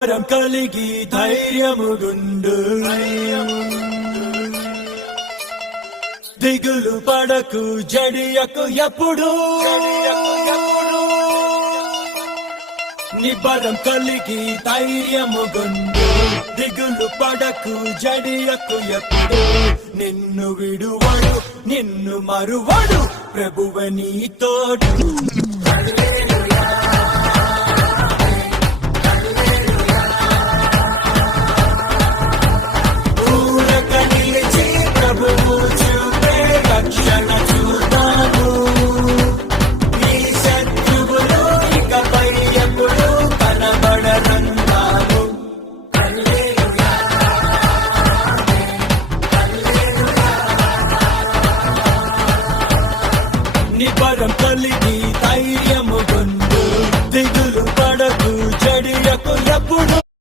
వరం కలిగి ధైర్యముగుండు దిగులు పడకు జడియకు ఎప్పుడు నిబరం కలిగి ధైర్యముగుండు దిగులు పడకు జడియకు ఎప్పుడు నిన్ను విడువడు నిన్ను మరువడు ప్రభువ నీ తోడు